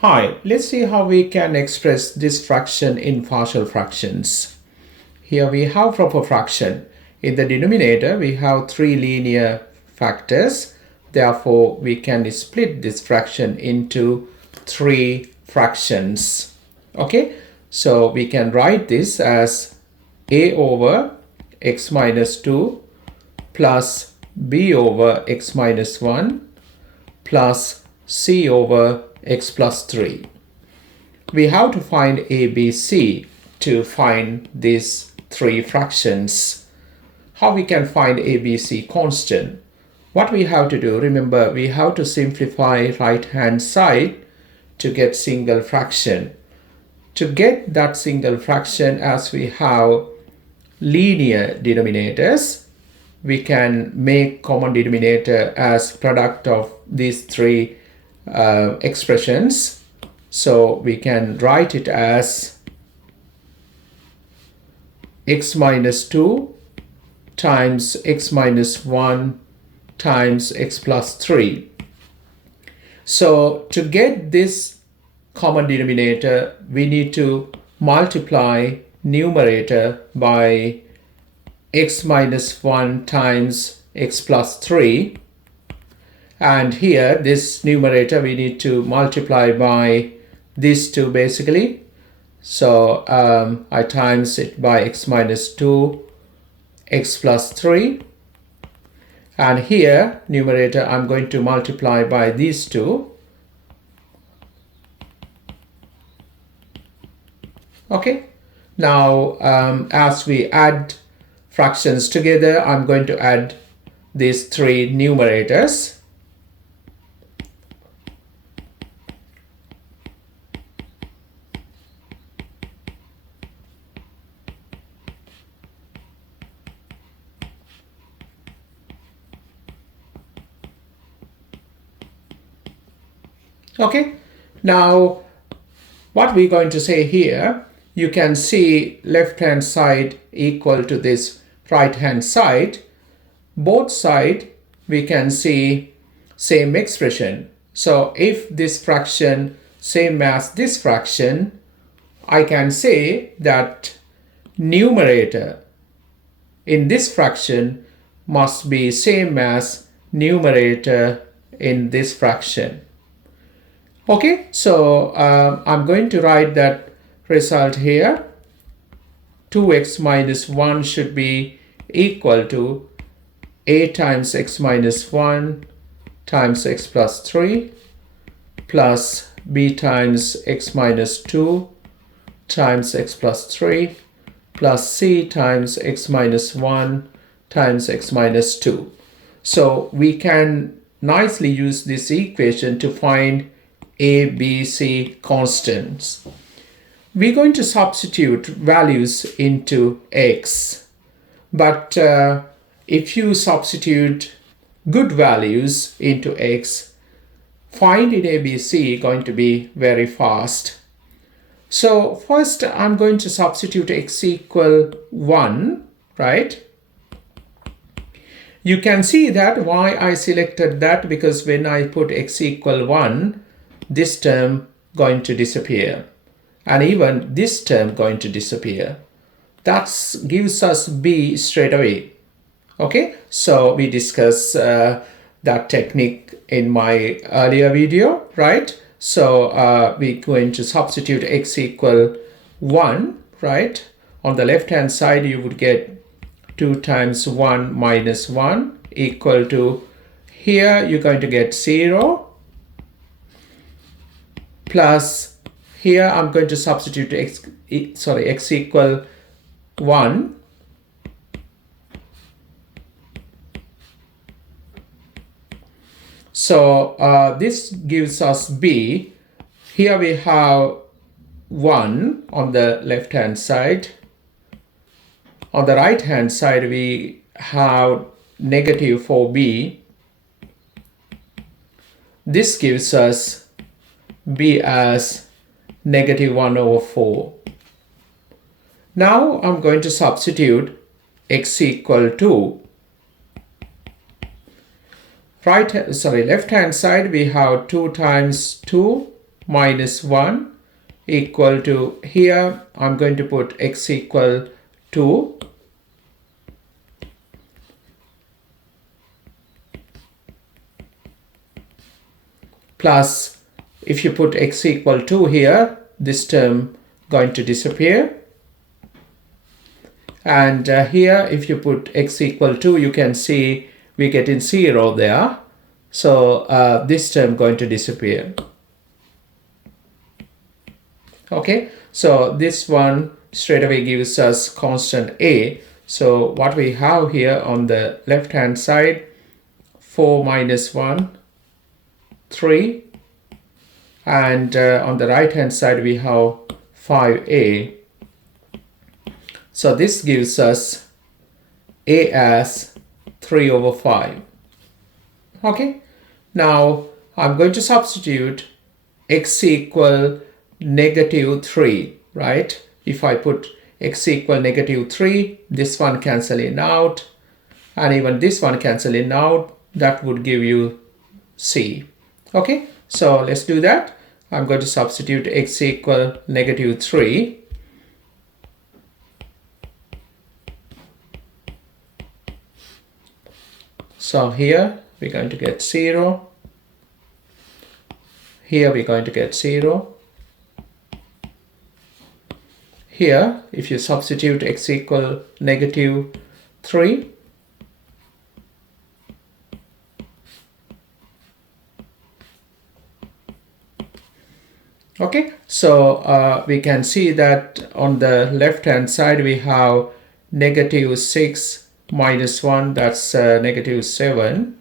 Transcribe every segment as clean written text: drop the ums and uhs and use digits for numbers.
Hi, let's see how we can express this fraction in partial fractions. Here we have proper fraction. In the denominator, we have three linear factors. Therefore, we can split this fraction into three fractions. Okay, so we can write this as a over x minus 2 plus b over x minus 1 plus c over x plus 3. We have to find a, b, c to find these three fractions. How we can find a, b, c constant? What we have to do, remember, we have to simplify right hand side to get single fraction. To get that single fraction, as we have linear denominators, we can make common denominator as product of these three expressions. So we can write it as x minus 2 times x minus 1 times x plus 3. So to get this common denominator, we need to multiply numerator by x minus 1 times x plus 3. And here, this numerator, we need to multiply by these two basically. So I times it by x minus 2, x plus 3. And here, numerator, I'm going to multiply by these two. Okay. Now, as we add fractions together, I'm going to add these three numerators. Okay, now what we're going to say here, you can see left hand side equal to this right hand side. Both sides we can see same expression. So if this fraction same as this fraction, I can say that numerator in this fraction must be same as numerator in this fraction. Okay, so I'm going to write that result here. 2x minus 1 should be equal to a times x minus 1 times x plus 3 plus b times x minus 2 times x plus 3 plus c times x minus 1 times x minus 2. So we can nicely use this equation to find a, b, c constants. We're going to substitute values into x. But if you substitute good values into x, finding a, b, c going to be very fast. So first I'm going to substitute x equal 1, right? You can see that why I selected that, because when I put x equal 1, this term going to disappear, and even this term going to disappear. That gives us b straight away. Okay, so we discussed that technique in my earlier video, right? So we're going to substitute x equal 1, right? On the left hand side you would get 2 times 1 minus 1 equal to, here you're going to get 0, plus here I'm going to substitute x equal 1. So this gives us b. Here we have 1 on the left hand side. On the right hand side we have negative 4b. This gives us b as negative 1 over 4. Now I'm going to substitute x equal to, left hand side we have 2 times 2 minus 1 equal to, here I'm going to put x equal to plus, if you put x equal to here, this term going to disappear. And here, if you put x equal to, you can see we get in 0 there. So this term going to disappear. Okay, so this one straight away gives us constant a. So what we have here on the left hand side, 4 minus 1, 3. And on the right hand side we have 5a. So this gives us a as 3 over 5. Okay, now I'm going to substitute x equal negative 3, right? If I put x equal negative 3, this one cancelling out, and even this one cancelling out, that would give you c. Okay, so let's do that. I'm going to substitute x equal negative 3. So here we're going to get 0. Here we're going to get 0. Here, if you substitute x equal negative 3, okay, so we can see that on the left hand side we have negative 6 minus 1, that's negative 7,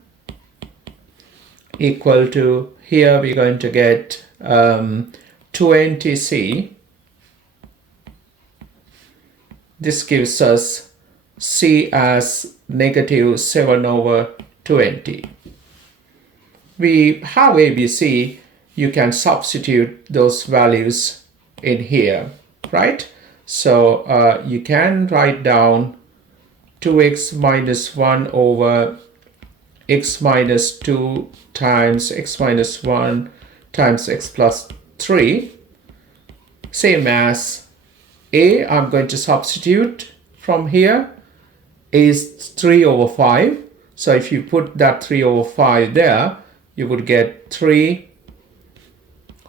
equal to, here we're going to get 20c. This gives us c as negative 7 over 20. We have ABC, you can substitute those values in here, right? So you can write down 2x minus 1 over x minus 2 times x minus 1 times x plus 3, same as a. I'm going to substitute from here. A is 3 over 5. So if you put that 3 over 5 there, you would get 3,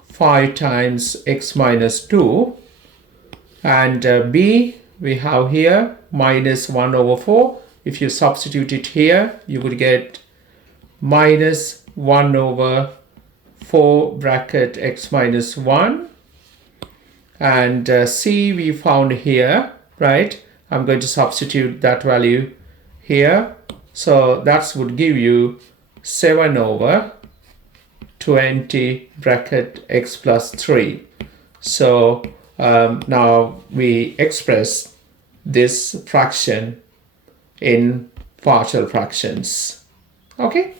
5 times x minus 2. And b, we have here minus 1 over 4. If you substitute it here, you would get minus 1 over 4 bracket x minus 1. And c we found here, right? I'm going to substitute that value here. So that would give you 7 over 20 bracket x plus 3. So now we express this fraction in partial fractions. Okay.